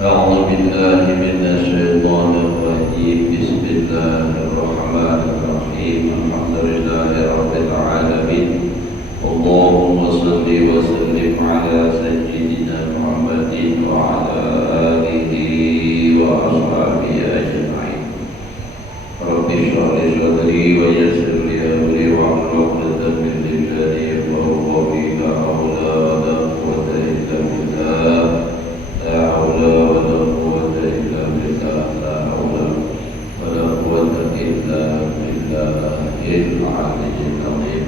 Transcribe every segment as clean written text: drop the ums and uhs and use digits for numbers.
أعوذ بالله من الشيطان الرجيم بسم الله الرحمن الرحيم الحمد لله رب العالمين اللهم صل وسلم على سيدنا محمد وعلى آله وأصحابه أجمعين رب اشرح لي صدري ويسر لي أمري واحلل عقدة من لساني يفقهوا قولي لا حول ولا قوة إلا بالله لا حول ولا قوة إلا بالله لا حول ولا قوة إلا بالله العلي العظيم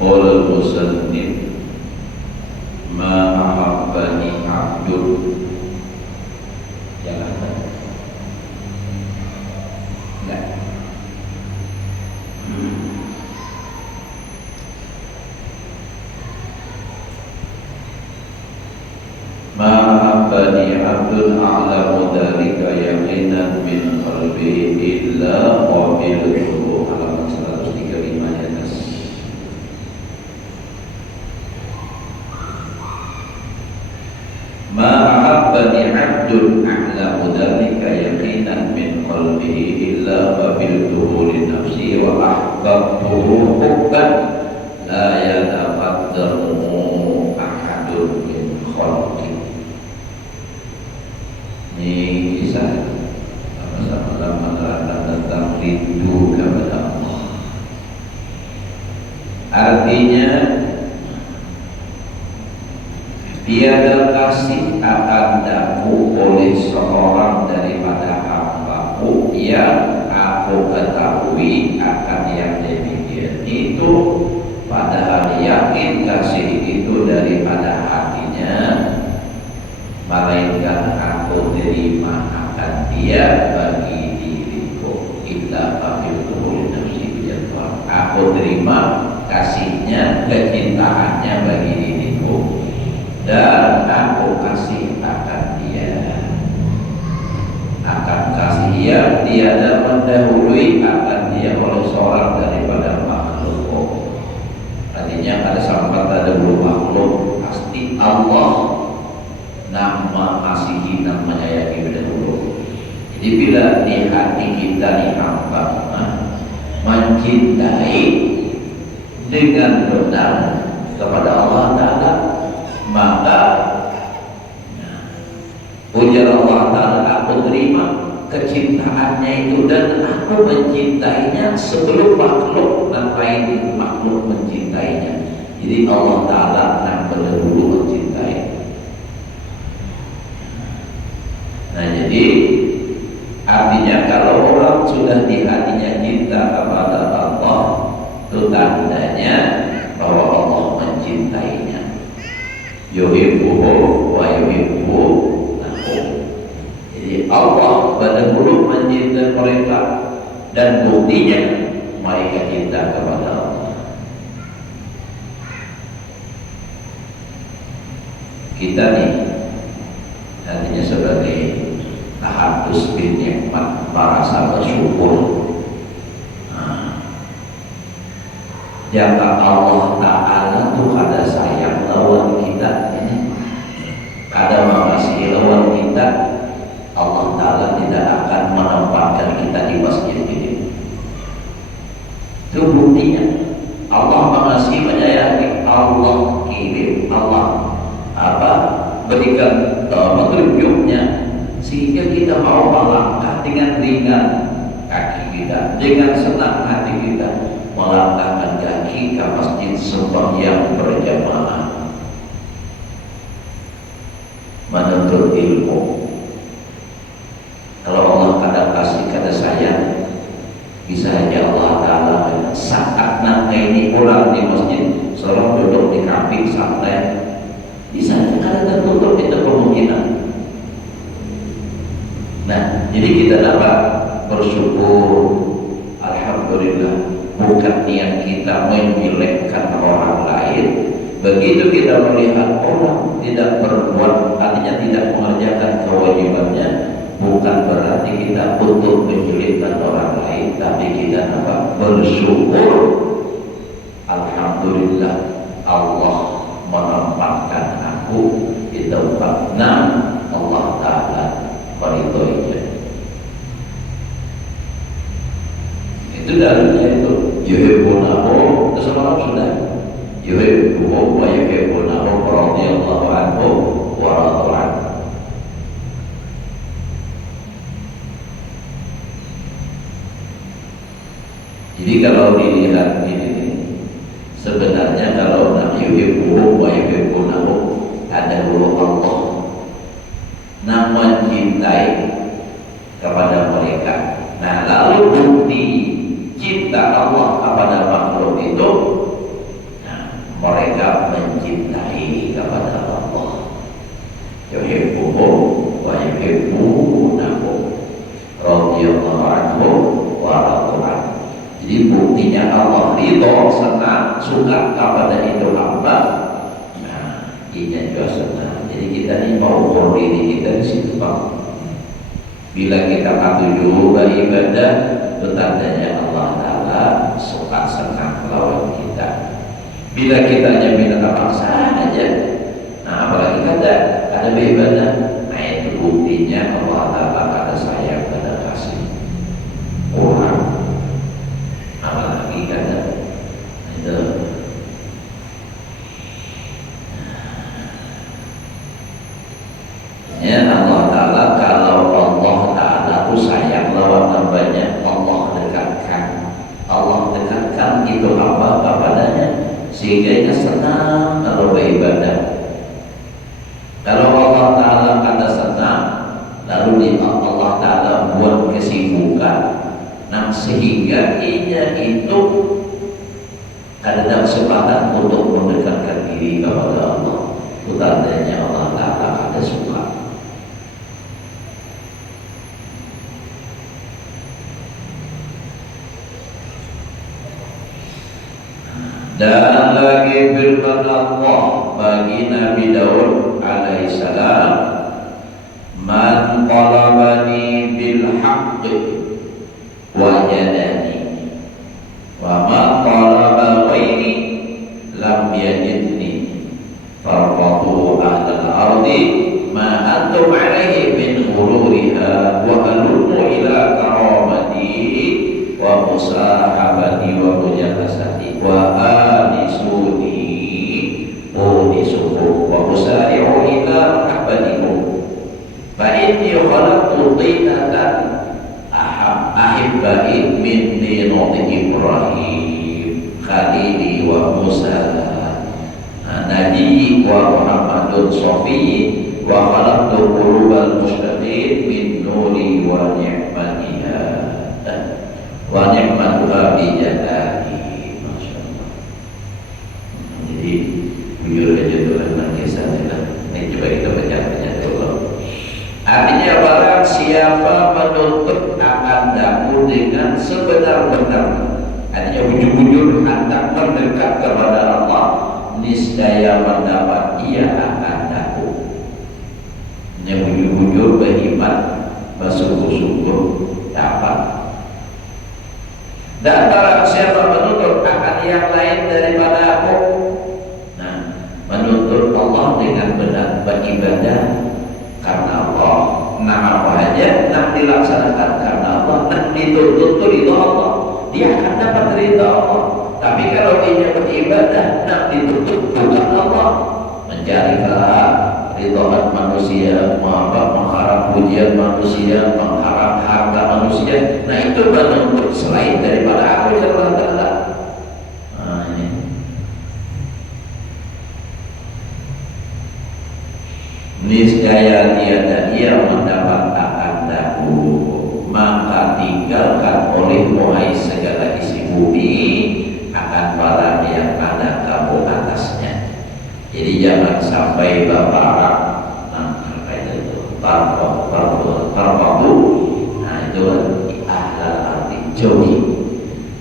قال المصنف ما أحبني عبد ما أحبني عبد أعلم ذلك يقينا من قلبه إلا قبلته halaman 135 ya Nas. Ma ahabbani abdun a'lamu dhalika yaqinan min qalbihi illa qabiltuhu li nafsi wa ahbabtuhu hubban la yataqaddamu ahadun min khalqi. Ini kisah sama-sama menerangkan tentang rindu kepada Allah. Artinya tiada kasih akan daku oleh seorang daripada hambaku yang aku ketahui akan yang demikian itu, padahal yakin kasih itu daripada hatinya, melainkan aku terima akan dia bagi diriku. Illa qabiltuhu li nafsi biyadillah. Aku terima kasihnya, kecintaannya bagi diriku, dan aku kasih akan dia. Akan kasih dia tiada mendahului akan dia oleh seorang daripada makhluk. Artinya pada saat ada belum makhluk, pasti Allah nama kasihi, nama menyayangi dahulu. Jadi bila di hati kita nih hamba mencintai dengan benar kepada Allah Ta'ala, maka ujar Allah Ta'ala, aku terima kecintaannya itu dan aku mencintainya sebelum makhluk dan lain makhluk mencintainya. Jadi Allah Ta'ala yang berdahulu mencintai. Nah, jadi artinya kalau orang sudah di hatinya cinta kepada Allah, itu tandanya bahwa Allah mencintainya. Yuhibbuhu wa yuhibbu lahu. Jadi Allah benar-benar mencintai mereka, dan buktinya mereka cinta kepada Allah. Kita nih artinya sebagai tahadus bin nikmat, para sahabat syukur Jika Allah Ta'ala tuh kada sayang lawan kita, kada mengasihi lawan kita, Allah Ta'ala tidak akan menempatkan kita di masjid ini. Itu buktinya Allah mengasihi, menyayangi, Allah kirim, Allah berikan petunjuknya sehingga kita mau melangkah dengan ringan kaki kita, dengan senang hati kita melangkahkan kaki ke masjid sembahyang berjamaah menuntut ilmu. Kalau Allah kadang kasih kada sayang, bisa aja Allah Ta'ala saat nanti ini pulang di masjid, seorang duduk di kambing santai, bisa aja kada tertutup itu kemungkinan. Nah, jadi kita dapat bersyukur, alhamdulillah. Bukan niat kita menjelekkan orang lain. Begitu kita melihat orang tidak berbuat, artinya tidak mengerjakan kewajibannya, bukan berarti kita untuk menjelekkan orang lain, tapi kita bersyukur, alhamdulillah Allah menempatkan aku di tempat Allah Ta'ala meridhoinya. Itu dalilnya itu yuhibbunahu, itu semalam sudah yuhibbuhum wa yuhibbunahu radhiyallahu anhu wa radu anhu. Jadi kalau dilihat ini, sebenarnya kalau nak yuhibbuhum wa yuhibbunahu, ada dua Allah yang mencintai kepada mereka. Nah, lalu bukti cinta Allah kepada makhluk itu, nah, mereka mencintai kepada Allah. Yuhibbuhum wa yuhibbunahu radhiyallahu anhu wa radu anhu. Jadi buktinya Allah ridho, senang, suka kepada itu hamba. Nah, ini juga senang. Jadi kita ini mau ukur diri kita di situ, Pak. Bila kita patuh beribadah, tandanya Allah Ta'ala suka senang melawan kita. Bila kita hanya minta paksa aja, nah apalagi ada beribadah, nah itu buktinya Allah Ta'ala kada sayang, kada kasih orang. Apalagi kada itu. Ya Allah Ta'ala, kalau Allah Ta'ala itu sayang lawan hambanya, Allah dekatkan itu hamba kepadanya sehingga dia senang kalau beribadah. Kalau Allah Ta'ala kada senang, lalu Allah Ta'ala buat kesibukan, nah sehingga ia itu kada ada kesempatan untuk mendekatkan diri kepada Allah. Itu tandanya Allah Ta'ala kada suka. Dan lagi firman Allah bagi Nabi Daud alaihissalam, man qalabani bil haqqi wajadani wa man qalaba ghairi lam yajidni farqatu ahlal ardi ma antum alaihi min ghururiha wa alumu ila karamati wa musahabati wa mujalasati wa unisukum wa usari'u ila mahabbatikum fa inni khalaqtu tinatan ahibbai min dinati Ibrahim khalili wa Musa nabi wa Muhammadun Sofi wa khalaqtu qulubal mushtaqin min nuri wa ni'matiha wa ni'matuha bijadati. Jadi bujur aja tuh kisah ini coba kita baca dulu. Artinya barang siapa menuntut akan daku dengan sebenar-benar, artinya bujur-bujur hendak mendekat kepada Allah, niscaya mendapat ia akan daku. Yang bujur-bujur beriman, bersungguh-sungguh dapat. Dan barang siapa menuntut akan yang lain daripada aku, nah, menuntut Allah dengan benar beribadah karena Allah, nah apa aja nak dilaksanakan karena Allah, nak dituntut ridha Allah, dia akan dapat ridha Allah. Tapi kalau dia beribadah nak dituntut bukan Allah, mencari ridhaan manusia, mengharap pujian manusia, mengharap harta manusia, nah itu menuntut selain daripada aku yang Allah. Nah ini niscaya tiada ia mendapat akandaku, maka tinggalkan olehmu hai segala isi bumi akan barang yang ada kamu atasnya. Jadi jangan sampai bapak tarbabu, nah itu ahlal arti jauhi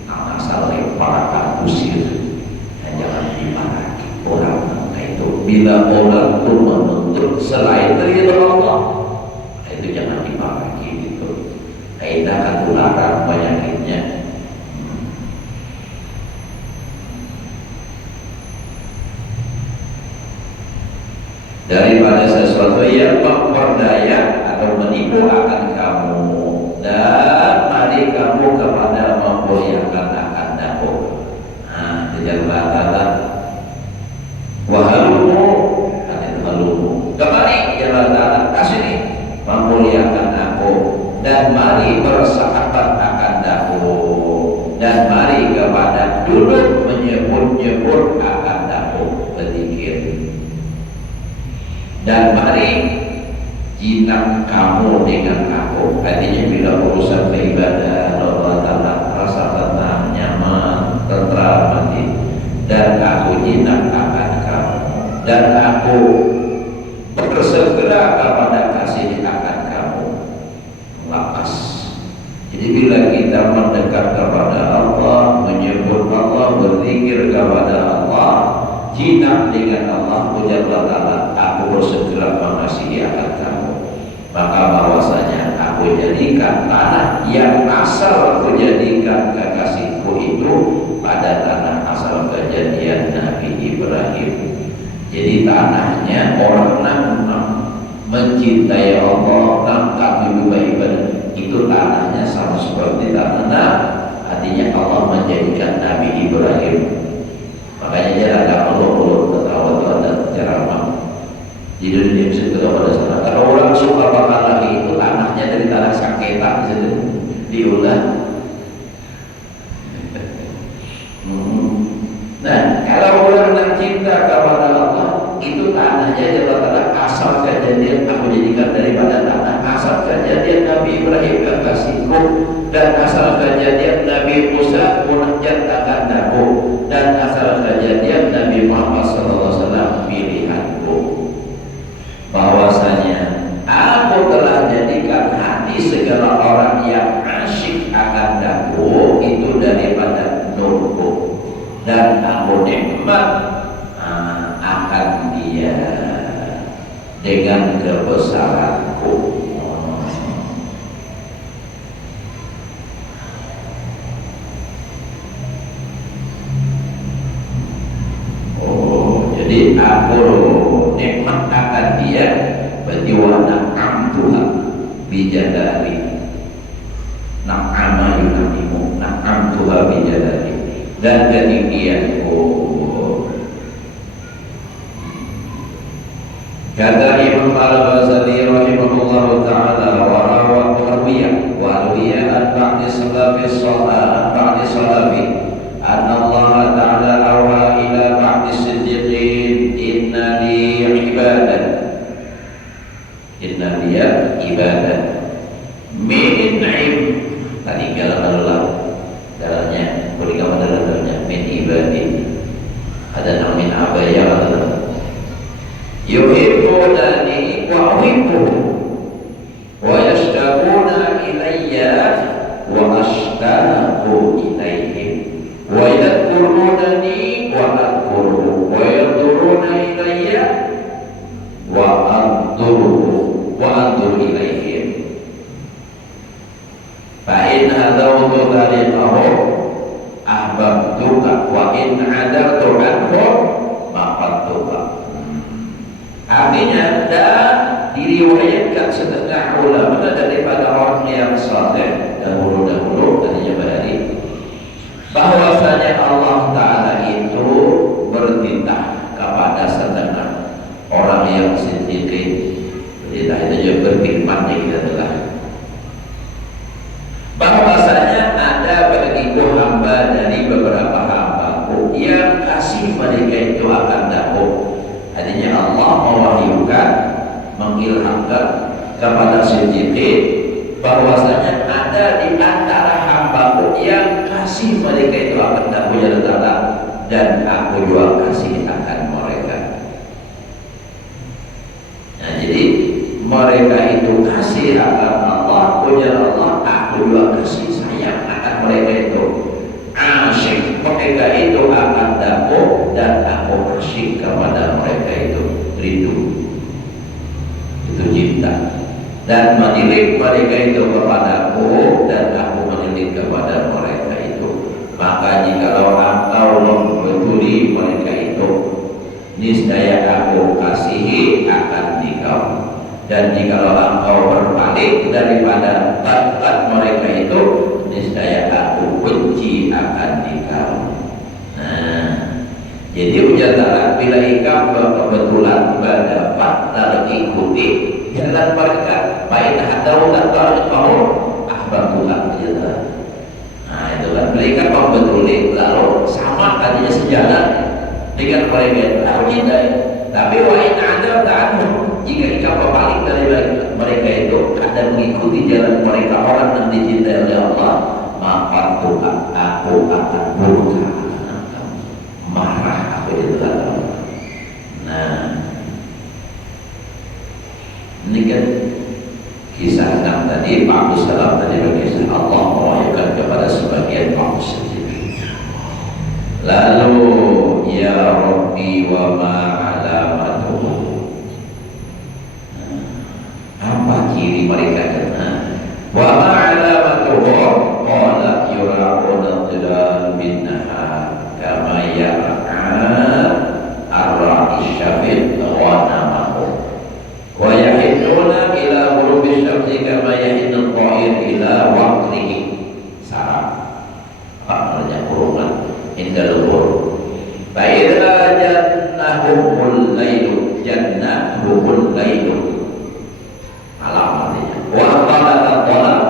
masalah para usir, dan jangan dimarahi orang itu. Bila orang pun menuntut selain dari Allah, nah itu jangan dimarahi gitu. Kita akan tularang penyakitnya. Daripada sesuatu yang memperdaya atau menipu akan kamu, dan mari kamu kepada memuliakan akan daku. Nah, itu jalan wahalumu, dan halumu. Kembali jalan kasih nih, memuliakan aku, dan mari bersahabat akan daku, dan mari kepada duduk menyebut-nyebut akan daku, berzikir. Dan mari jinak kamu dengan aku. Artinya bila urusan beribadah Allah Ta'ala rasa tenang, nyaman, tentram hati, dan aku jinak akan kamu, dan aku bersegera kepada kasih akan kamu. Lapas. Jadi bila kita mendekat kepada Allah, menyebut Allah, berzikir kepada Allah, jinak dengan Allah Jalla Ta'ala, aku bersegera mengasihi akan kamu, maka bahwasanya aku jadikan tanah yang asal aku jadikan kekasihku itu pada tanah asal kejadian Nabi Ibrahim. Jadi tanahnya orang yang mencintai Allah, langkah ibadah, itu tanahnya sama seperti tanah, artinya Allah menjadikan Nabi Ibrahim. Makanya jarang kalau ketawa dan ceramah di dunia bisa ketawa pada sana. Kalau orang suka bakal lagi itu tanahnya dari tanah sengketa bisa diulah. Nah, kalau orang yang cinta kepada Allah, itu tanahnya adalah asal kejadian aku jadikan daripada tanah asal kejadian Nabi Ibrahim kekasihku, dan asal kejadian Nabi Musa munajat akan aku, dan asal kejadian Nabi Muhammad SAW pilihanku. Bahwasanya aku telah jadikan hati segala orang yang asyik akan daku itu daripada nurku, dan aku nikmat akan dia dengan kebesaranku. Jadi aku nikmat akan dia, berarti wana amtuha bijadari, na'ama yunamimu, na'amtuha bijadari, dan ketinggianku. Kata Imam Al-Ghazali rahimahullahu ta'ala, warawiyah an ba'di salafi anna Allah ta'ala awha ila ba'di siddiqin inna liya ibadah min tadi galang adalah dalanya boleh kamu dalanya min ibadin, ada nama min abaya adalah yuhibbunani wa uhibbuhum wa yashtaquna ilayya wa ashtaqu ilayhim wa yadhkurunani wa adhkuruhum wa yadhuruna ilayya wa anzuru ilayhim fa in hadawtu tariqahum in adartu anhum maqattuka. Artinya, dan diriwayatkan setengah ulama daripada orang yang saleh dahulu tadinya bari, bahwasanya Allah Ta'ala itu bertitah kepada setengah orang yang siddiqin. Bertitah itu juga berfirman kita telah bahwasanya ada bagiku hamba dari beberapa hambaku yang kasih mereka itu akan dapat. Artinya Allah mewahyukan, mengilhamkan kepada siddiqin bahwasanya ada di antara hambaku yang kasih mereka itu akan dapat ya Allah, dan aku juga kasih akan mereka. Nah, jadi mereka itu kasih akan Allah, punya Allah, aku juga kasih sayang akan mereka itu. Asyik mereka itu akan dapat, dan aku kasih kepada mereka itu rindu, itu cinta, dan menilik mereka itu kepadaku, dan aku menilik kepada mereka itu. Maka jikalau engkau membetuli mereka itu, niscaya aku kasihi akan engkau, dan jikalau engkau berbalik daripada bakat mereka itu, niscaya aku benci akan engkau. Nah, jadi ujar bila engkau kebetulan berdapat lalu ikuti jalan mereka, baik hadau dan tahu ahbar Tuhan saja. Nah, itu kan mereka membetuli lalu sama tadinya sejalan dengan mereka lalu cintai. Tapi wain ada tahu jika engkau berbalik dari mereka itu ada mengikuti jalan mereka orang yang dicintai oleh Allah, maka Tuhan aku akan murka, marah aku itu Allah. Nah, ini kan kisah enam tadi, Pak Abdul Salam tadi berkisah Allah mewahyukan kepada sebagian kaum sendiri. Lalu ya Rabbi wa ma alamatuhu, apa ciri mereka kena? Wa ma alamatuhu qala yura'una tilal bin nahar kama yara'a ar-ra'i syafid ghanamahu wa yahinnuna ila ghurubi syamsi kama yahinnu at-ta'ir ila waqrihi. Sarah maknanya kurungan indal ghurub. Fa idza jannahumul lailu jannahumul lailu malam artinya wa qalata talab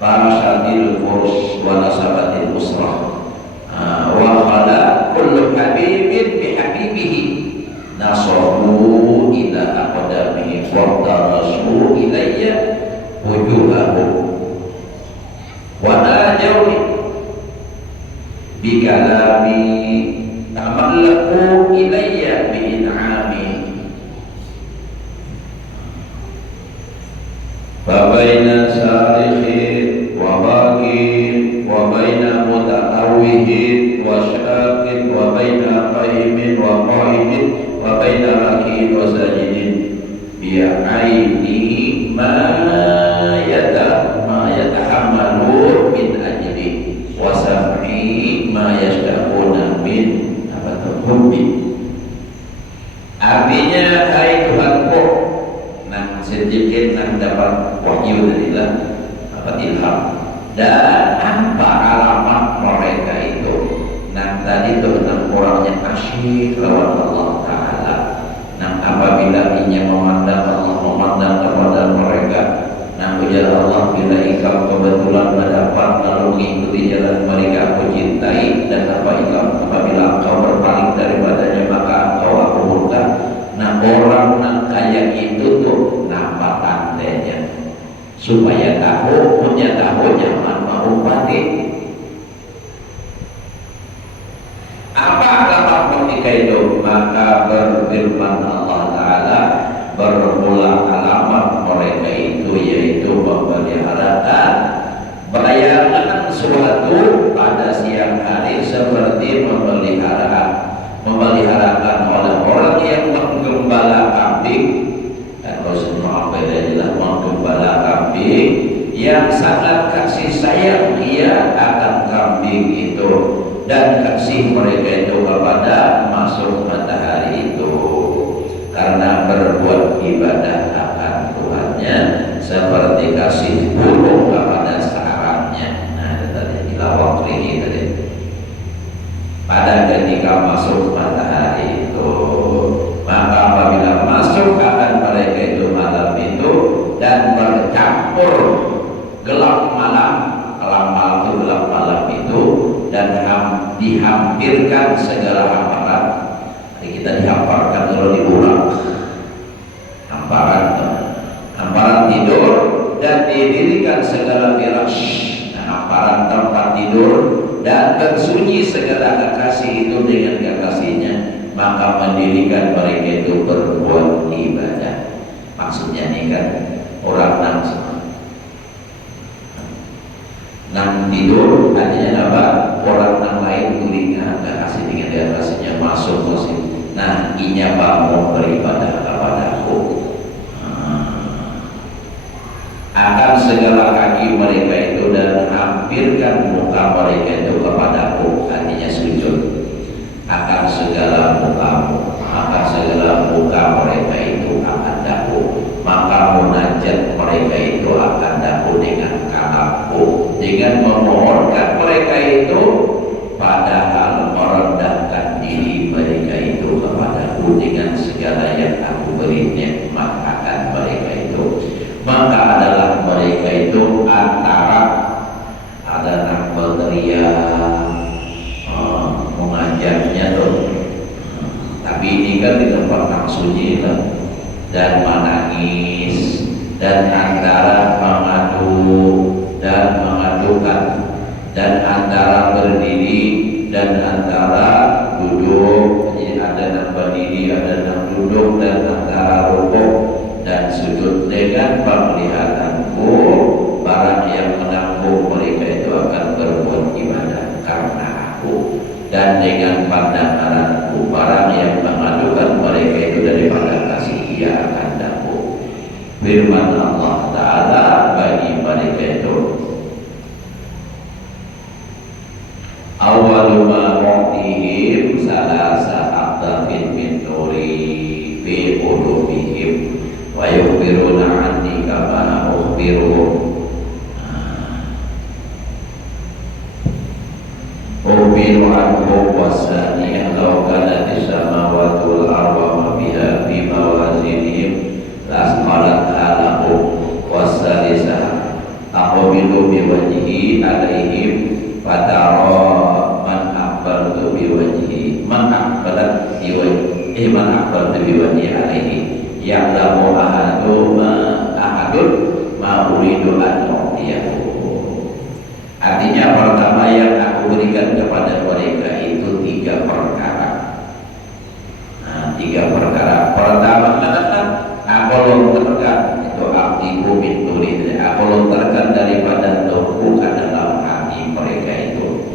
farasadil furs wa nasabatil usrah wa qala kullu habibin bi habibihi nasabu ila aqdamihi wa tarasu ilayya wujuhahum wa najawni bi kalami tamallaku ilayya bi in'ami fa baina salihin wa baqin wa baina muta'awwihin wa syaqin wa baina qaimin wa qa'imin wa baina raki'in wa sajidin bi aini ma yatahammalu min ajli wa sam'i ma yashtaquna min hubbi. Artinya, hai Tuhanku, nah sedikit nak dapat wahyu dari Allah, dapat ilham, dan apa alamat mereka itu. Nah tadi itu tentang orangnya asyik lawan Allah Ta'ala. Nah apabila ia memandang Allah, memandang kepada mereka, nah ujar Allah, bila engkau kebetulan mendapat lalu mengikuti jalan mereka aku cintai, dan apabila engkau berpaling daripadanya maka engkau aku murka. Nah orang yang kaya itu tuh nampak tandanya supaya tahu, punya tahu jangan mau mati. Apa alamat mereka itu? Maka berfirman Allah Ta'ala, bermula alamat mereka itu yaitu memeliharakan bayangan suatu pada siang hari seperti memeliharakan oleh orang yang menggembala kambing. Dan Rasulullah adalah menggembala kambing yang sangat kasih sayang ia akan kambing itu, dan kasih mereka itu kepada masuk matahari itu, karena berbuat ibadah akan Tuhannya seperti kasih burung kepada sarangnya. Nah, itu tadi ilawak ini tadi. Pada ketika masuk matahari itu, maka apabila masuk akan mereka itu malam itu dan bercampur gelap malam, malam itu gelap malam itu, dan dihampirkan segala hamparan. Jadi kita dihamparkan kalau diulang hamparan tidur, dan didirikan segala firash, hamparan tempat tidur, dan tersunyi segala kekasih itu dengan kekasihnya, maka mendirikan mereka itu berbuat ibadah. Maksudnya ini kan orang nang tidur, artinya apa? Orang nang lain gulingan kekasih dengan kekasihnya masuk. Nah, inya bangun beribadah kepadaku. Akan segala kaki mereka itu dan hampirkan muka mereka itu kepadaku, artinya sujud. Akan segala mukamu, maka segala muka mereka itu akan daku, maka munajat mereka itu akan daku dengan kalamku, dengan memohonkan mereka itu, padahal merendahkan diri mereka itu kepadaku dengan segala yang aku beri nikmat akan mereka itu. Maka adalah mereka itu antara ada nak berteriak mengajarnya tuh, tapi ini kan di tempat yang sunyi lah, dan menangis, dan antara mengadu dan mengadukan, dan antara berdiri dan antara duduk. Jadi ada yang berdiri, ada yang duduk, dan antara rukuk dan sujud. Dengan penglihatanku, barang yang menampung mereka itu akan berbuat ibadah karena aku, dan dengan pandanganku, barang yang mengadukan mereka itu daripada kasih ia akan daku. Firman Allah Ta'ala bagi mereka itu, awwalu ma mu'tihim salasa aqdafin min nuri fi qulubihim wa yukhbiruna anni kama ukhbiru anhu wasani law kanat as-samawati wal ardu ma biha fi mawazinihim lasqalat alahu wasalisah aqbilu biwajhi alaihim fatara man aqbaltu biwajhi man aqbalat biwajhi man aqbaltu biwajhi alaihi ya'lamu ahadun ma uridu an u'tiyahu. Artinya pertama yang aku berikan kepada mereka itu 3 perkara. Nah, 3 perkara. Pertama adalah aku lontarkan itu aktiku minturi, aku lontarkan daripada nurku ke dalam hati mereka itu.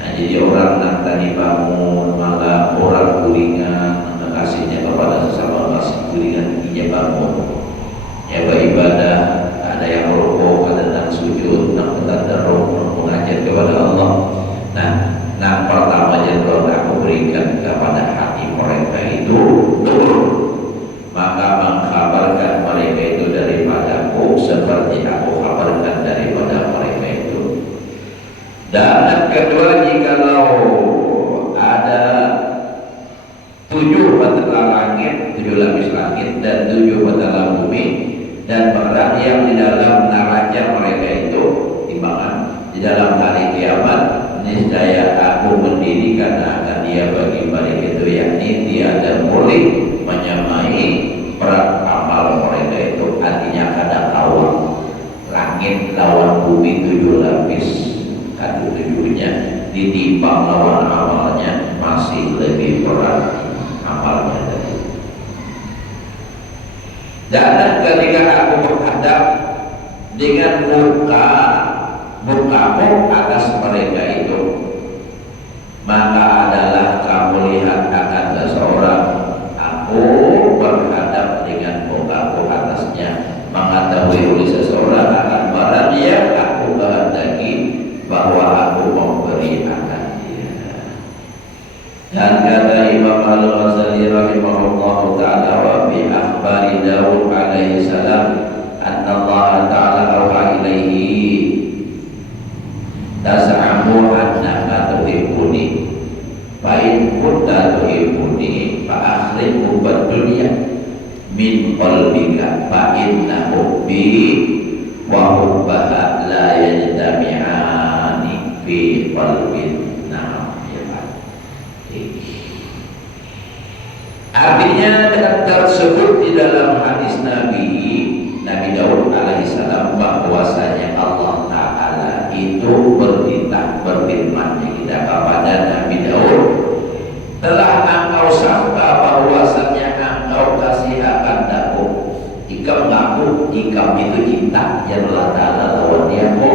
Nah, jadi orang yang tadi bangun malah orang gulingan kasihnya kepada sesama kasih gulingan, dia bangun ya beribadah, ada yang rukuk, ada yang sujud, yang tadarruk, mengajar kepada Allah. Nah pertama yang aku berikan kepada hati mereka itu nur, maka mengkabarkan mereka itu daripadaku seperti aku kabarkan daripada mereka itu. Dan yang kedua, jikalau ada 7 batala langit, 7 lapis langit, dan 7 batala bumi, dan barang yang di dalam neraca mereka itu timbangan di dalam hari kiamat, niscaya aku mendirikan akan dia bagi mereka itu, yakni tiada boleh menyamai berat amal mereka itu. Artinya ada lawan langit lawan bumi 7 lapis, kadu 7-nya ditimbang lawan amalnya masih lebih berat amalnya tadi. Dan ketika aku berhadap dengan mukamu atas mereka itu, maka adalah kamu lihat akan seseorang, aku berhadap dengan mukamu atasnya, mengetahui oleh seseorang akan barang yang aku kehendaki bahwa aku memberi akan dia. Dan kata Imam Al-Ghazali rahimahullahu ta'ala, wa bi akhbari Daud alaihi salam anna Allah ta'ala awha ilaihi tas'amu annaka tuhibbuni fa in kunta tuhibbuni fa akhrijhu bad dunya min qalbika fa inna hubbi wa hubbaha la yajtami'ani fi qalbin. Artinya tersebut di dalam hadis Nabi Daud alaihissalam bahwasanya Allah Ta'ala itu berfirman kepada Nabi Daud, telah engkau sangka bahwasanya engkau kasih akan aku ikam ngaku ikam itu cinta ya Allah Ta'ala lawan diaku,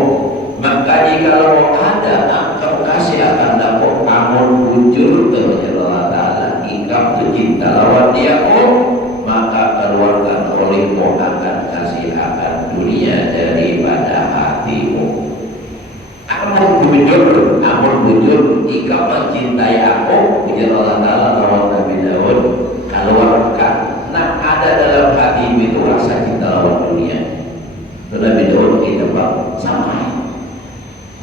maka jikalau ada engkau kasih akan aku amun bujur ya Allah Ta'ala ikam itu cinta lawan diaku, maka keluarkan olehmu akan kasih akan dunia daripada hatimu. Amun bujur ikam mencintai aku ya Allah Ta'ala lawan Nabi Daud, keluarkan nah ada dalam hatimu itu rasa cinta lawan dunia. Nabi Daud kita bang sama.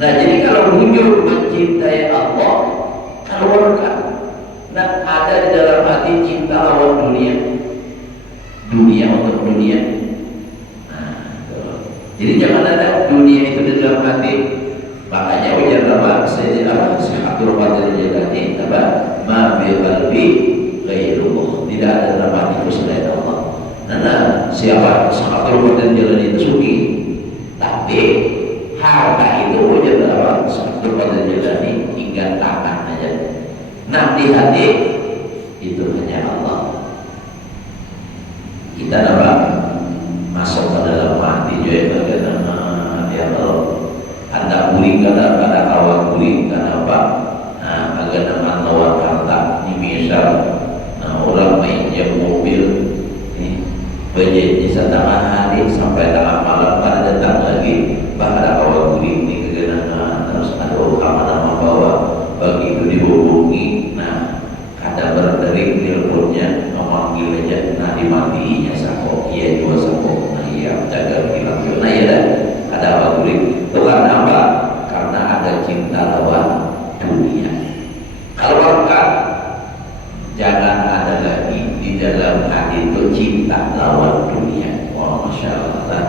Nah jadi kalau bujur mencintai Allah, keluarkan nah ada di dalam hati cinta lawan dunia untuk dunia. Nah, jadi jangan ada dunia itu di dalam hati. Makanya ujar nama Sayyidina Abdul Qadir Jilani apa ma fi qalbi ghairullah, tidak ada dalam hatiku selain Allah. Nah siapa Abdul Qadir Jilani itu suki, tapi harta itu ujar nama Abdul Qadir Jilani hingga tangan aja. Nah di hati itu hanya Allah. Kita dapat masuk ke dalam hati juga karena ya Allah anda guling kada kawan guling kada apa agar nama lawan harta ini misal orang pinjam mobil ini budget di setengah hari sampai tengah malam pada datang lagi bahkan kawan guling ini kegenangan terus ada nama bawa begitu dihubungi nah kada berdering teleponnya memanggil aja nah dimatiinya sako iya dua sako nah iya jaga bilang nah iya dah ada apa guling itu karena apa? Karena ada cinta lawan dunia. Keluarkan jangan ada lagi di dalam hati itu cinta lawan dunia. Oh, Masya Allah.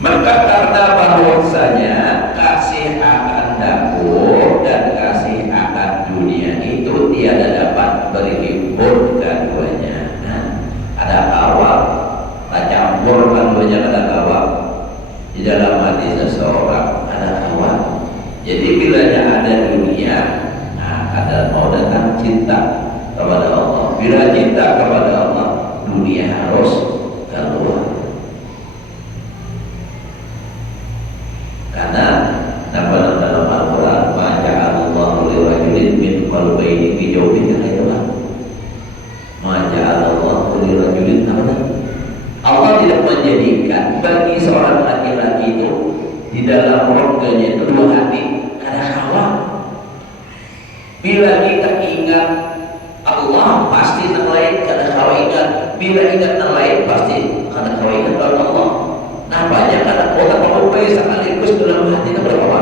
Maka karena bahwasanya kasih akan dapur dan kasih akan dunia itu tiada dapat berhimpun keduanya. Nah, ada awal, campur keduanya ada awal di dalam hati seseorang ada awal. Jadi bilanya ada dunia, nah ada mau datang cinta kepada Allah. Bila cinta kepada Allah, dunia harus keluar. Karena dalam Al-Quran ma'ja'alallahu lirajulin min qalbayni fi jawfihi khairan. Ma'ja'alallahu lirajulin apa? Allah tidak menjadikan bagi seorang laki-laki itu di dalam rogganya itu dua hati ada hawa. Bila kita ingat Allah pasti yang lain kada hawa ingat. Bila ingat yang lain pasti kada hawa ingat pada Allah. Nah banyak kada orang mengupai sekaligus dalam hati itu berapa?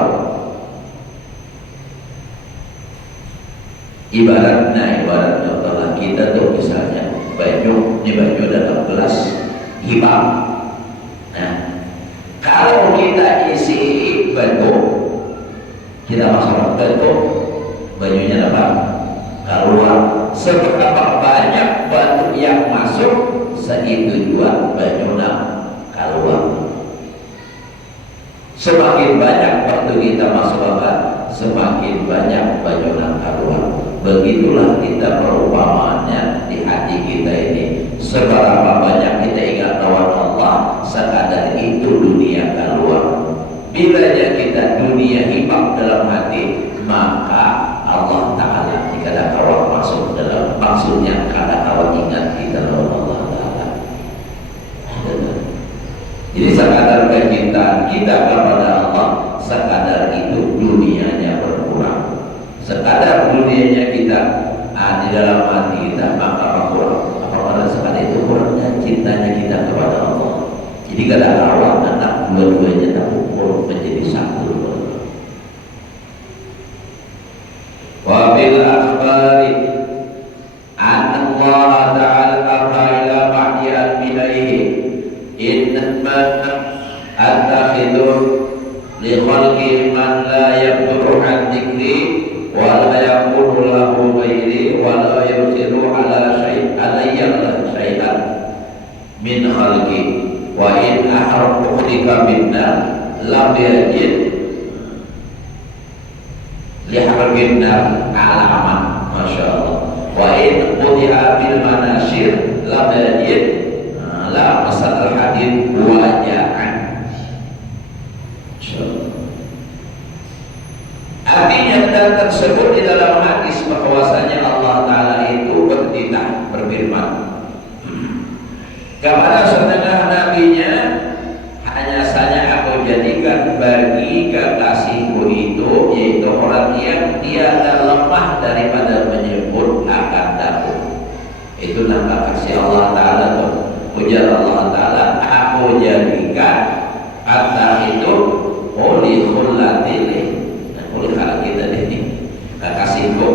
Ibaratnya contohlah kita tuh misalnya baju dalam gelas hitam. Nah, kalau kita isi batu, kita masuk batu, bajunya dapat keluar. Seberapa banyak batu yang masuk, segitu juga bajunya keluar. Semakin banyak batu kita masuk apa, semakin banyak bajunya keluar. Begitulah kita perumpamaannya di hati kita ini. Seberapa banyak kita ingat lawan Allah, sekadar itu dunia keluar. Bilanya kita dunia hidup dalam hati, maka Allah Ta'ala tidak kawan masuk dalam maksudnya kada kawan ingat kita lawan Allah Ta'ala. Jadi sekadar kecintaan kita kepada Allah, sekadar itu dunianya berkurang. mulianya kita di dalam hati kita, maka apa kurang? Apa pada saat itu kurangnya cintanya kita kepada Allah. Jadi kata awal anak dua-duanya terkumpul menjadi satu. Wabil akhbari anna Allah ta'ala arha ila ba'di al-bilaihi innama attakhidun li khalqi man la yabduru an dhikri wa la yakunu lahu ghairi wa la yusiru ala syai'an min khalqi wa in ahraqtuka minna lam yajid lihargin nar alaman, masya Allah. Wa in qudi'a bil manasir lam yajid la masal hadid waja'an. Artinya dan tersebut di dalam hadis bahwasanya Allah Ta'ala itu bertitah berfirman kepada setengah nabinya, hanya saja aku jadikan bagi kekasihku itu, yaitu orang yang tiada lemah daripada menyebut akan daku. Itu nama kasih Allah Ta'ala tuh. Ujar Allah Ta'ala, aku jadikan kata itu oleh khullatili, oleh hal kita ini kekasihku.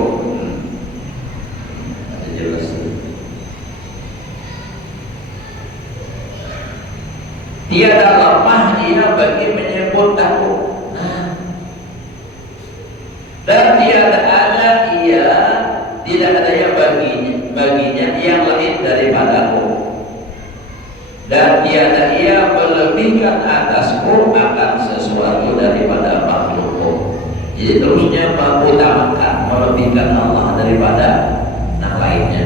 Ada jelas. Tiada lemah ia bagi menyebut aku, dan tiada ada ia, tidak ada yang baginya yang lain daripadaku, dan tiada ia melebihkan atasku akan sesuatu daripada makhlukku. Jadi terusnya mengutamakan, melebihkan Allah daripada yang lainnya.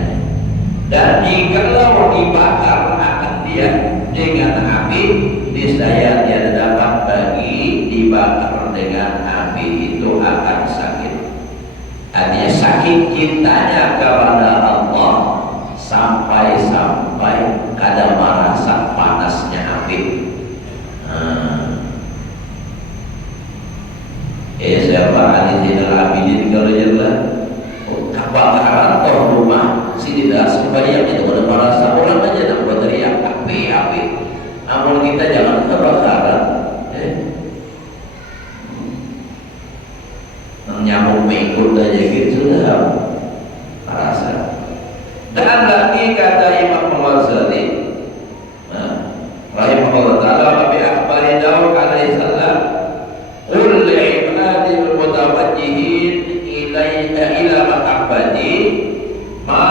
Dan jikalau dibakar akan dia dengan api, niscaya tiada dapat bagi dibakar dengan api itu akan sakit. Artinya sakit cintanya kepada Allah sampai kada merasa panasnya api. Siapa Ali Zainal Abidin kalau jelas kebakaran toh rumah tidak sembahyang itu pada merasa orang aja nak berteriak api. Namun kita jangan kebakaran, nyamuk mengikut aja gitu sudah merasa. Dan lagi kata Imam Al-Ghazali, rahimahullah taala, bi akhbari Daud alaihi salam, qul li ibadil mutawajjihin ila maqabati ma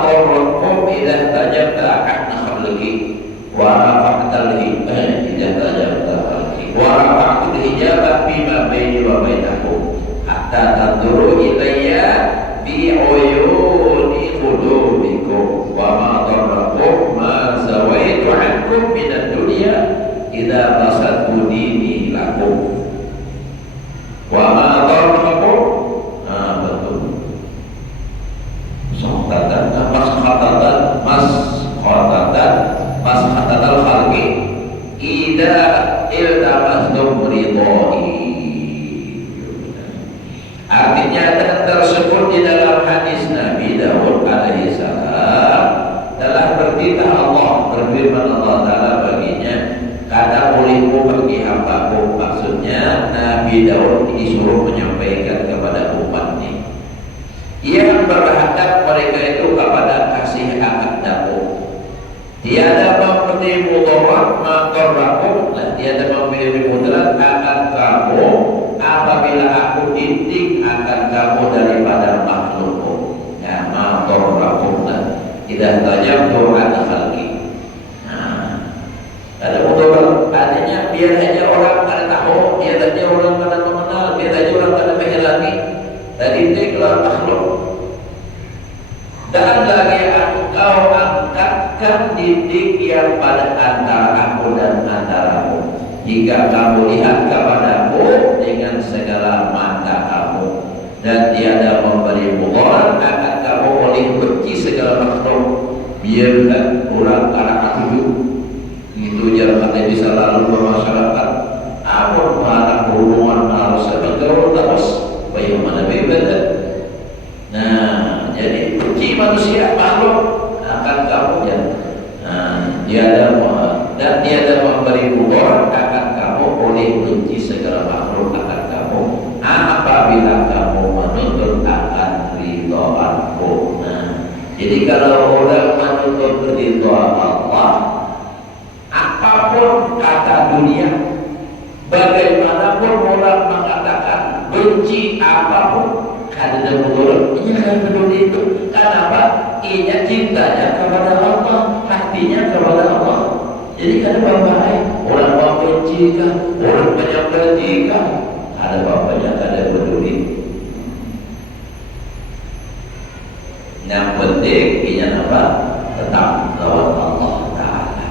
darrakum idza tajabta an khalqi wa rafa'tal idza tajabta khalqi wa rafa'tul hijaba bima baini wa bainakum hatta tanduru ilayya bi uyuni qulubikum wa ma darrakum ma zawaitu ankum min ad-dunya idza basattu dini lakum wa ma darrakum maskhatatal khalqi ida iltamastum ridhoi. Artinya tersebut di dalam hadis Nabi Daud alaihi salam telah bertitah Allah, berfirman Allah Ta'ala baginya, kata olehmu bagi hambaku. Maksudnya Nabi Daud disuruh menyampaikan kepada umatnya yang berhadap mereka itu kepada kasih akan daku. Tiada memberi mudarat makarrakum, tiada memberi mudarat akan kamu apabila aku didik akan kamu daripada makhlukku. Ya makarrakum tidak tajam Tuhan khalqi. Ada mudarat, artinya biar saja orang pada tahu, biar saja orang pada mengenal, biar saja orang pada mengelani. Tadi diklar makhluk. Dan lagi engkau angkatkan didik yang pada antara aku dan antaramu, jika kamu lihat kepadaku dengan segala mata kamu, dan tiada memberi mudarat akan kamu oleh benci segala makhluk. Biarkan orang anak tuju itu jangan bisa lalu bermasyarakat. Amun anak hubungan harus bergaul terus bagaimana bebas. Jadi kalau orang menuntut ridha Allah, apapun kata dunia, bagaimanapun orang mengatakan benci apapun, karena orang ini kan peduli itu. Kenapa? Ia cintanya kepada Allah, hatinya kepada Allah. Jadi ada bapak orang membenci kah, orang menyakiti kah, ada bapaknya ada peduli. Yang penting ia apa? Tetap lawan Allah Taala.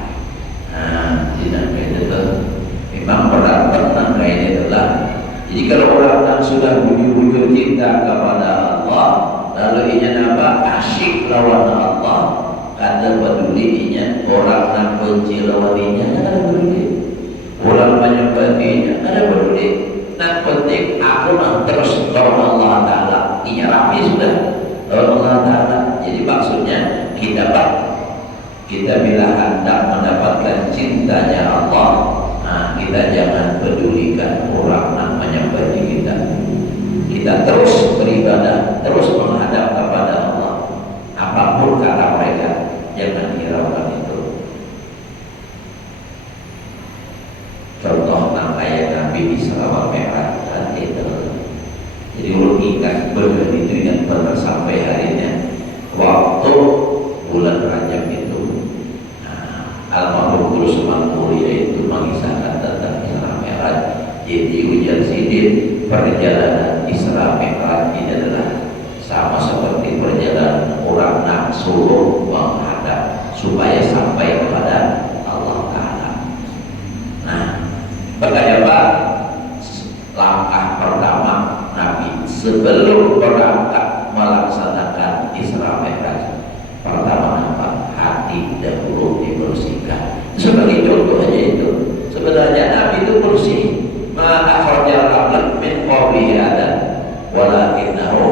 Nah, tidak itu memang berat tenang ini adalah. Jadi kalau orang yang sudah bujur-bujur cinta kepada Allah, lalu ia apa? Asyik lawan Allah, kada peduli ia orang yang benci lawan ia, kada peduli. Orang menyembahnya, kada peduli. Nah, penting aku nak terus lawan Allah Taala. Ia rapi sudah. Allah Ta'ala. Jadi maksudnya kita bila hendak mendapatkan cintanya Allah, nah, kita jangan pedulikan orang namanya bagi kita. Kita terus beribadah, terus menghadap kepada Allah. Apapun kata mereka, jangan hiraukan itu. Contoh ayat Nabi di Selawat Merah itu. Jadi ulun ingat benar itu yang pernah sampai harinya waktu bulan Rajab itu, almarhum Guru Semangkuri itu mengisahkan tentang Isra Mi'raj. Jadi ujian sidin perjalanan Isra Mi'raj ini adalah sama seperti perjalanan orang nak suruh menghadap supaya sampai kepada Allah Ta'ala. Nah, makanya Pak, langkah pertama Nabi sebelum berangkat melaksanakan Isra Mi'raj, pertama apa? Hati dahulu dibersihkan. Sebagai contoh aja itu. Sebenarnya Nabi itu bersih. Ma'akhrajal aqlab min qabli Adam, walakinahu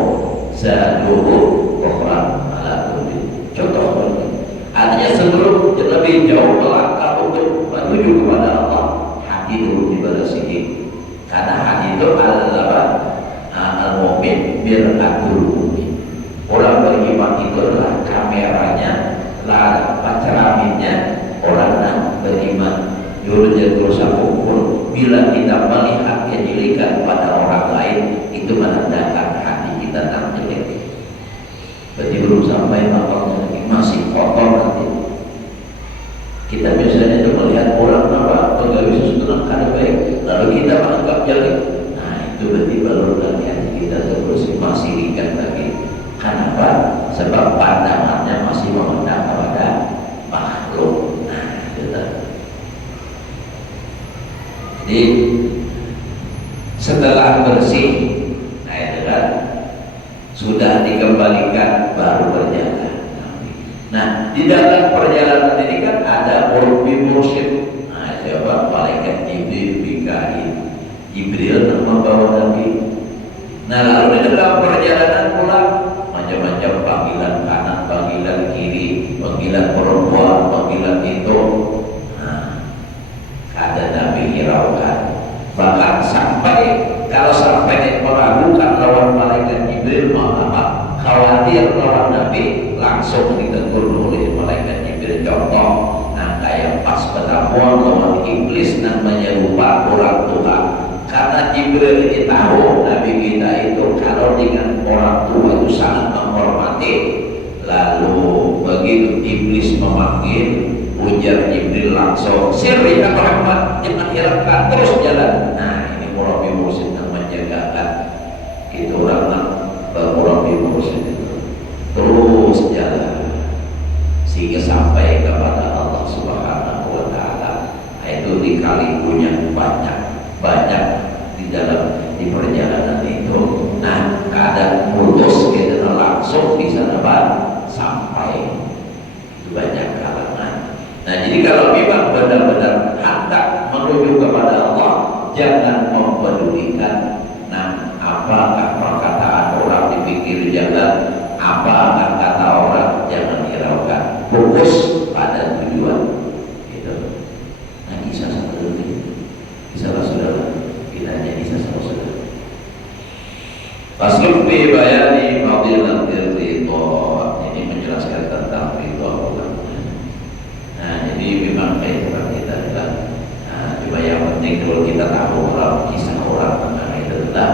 zaduhu kufran ala kulli. Contoh seperti artinya sebelum lebih jauh melangkah untuk menuju kepada Allah, hati dulu dibersihkan. Karena hati itu adalah al-mu'min mir'atul mu'min. Orang beriman itu adalah kameranya, cerminnya orang yang beriman. Yurjal dosa ukur. Bila kita melihat kejelekan pada orang lain, itu menandakan hati kita tak jelek. Berarti belum sampai bapaknya lagi, masih kotor nanti. Kita biasanya itu melihat orang apa pegawai sesuatu kada baik, lalu kita menganggap jelek. Itu berarti baru lagi hati kita terus masih ringan lagi. Kenapa? Sebab pandangannya masih memandang kepada makhluk. Nah, itu tadi. Jadi setelah bersih, nah itu kan sudah dikembalikan baru berjalan. Nah, di dalam perjalanan ini kan ada murbi mursyid. Nah, siapa? Malaikat Jibril Mikail. Jibril membawa Nabi. Nah, lalu di dalam perjalanan pulang macam-macam panggilan kanan, panggilan kiri, panggilan perempuan, panggilan itu. Nah, ada Nabi hiraukan. Bahkan kalau sampai meragukan lawan malaikat Jibril, apa khawatir lawan Nabi, langsung ditegur oleh malaikat Jibril. Contoh, nah kayak pas pertemuan lawan iblis namanya lupa orang tua. Karena Jibril ini tahu Nabi kita itu kalau dengan orang tua itu sangat menghormati. Lalu begitu iblis memanggil, ujar Jibril langsung, "Sirri ya Muhammad, jangan hiraukan, terus jalan." Nah, ini murabi mursyid yang menjagakan. Itu orang murabi mursyid itu terus jalan sehingga sampai kepada Allah Subhanahu wa Ta'ala. Itu dikali punya banyak di perjalanan itu. Nah, keadaan putus kita langsung di sana sampai itu banyak kalangan. Nah, jadi kalau memang benar-benar hendak menuju kepada Allah, jangan mempedulikan apakah perkataan orang di pinggir jalan, apakah kata orang, jangan hiraukan. Fokus pada tujuan. Gitu. Nah, kisah satu ini. Kisah saudara, kiranya kisah saudara. Faslun fi bayani fadilatir ridha. Ini menjelaskan tentang ridho Allah. Nah, jadi memang kehidupan kita adalah coba yang penting kalau kita tahu orang kisah orang tentang itu adalah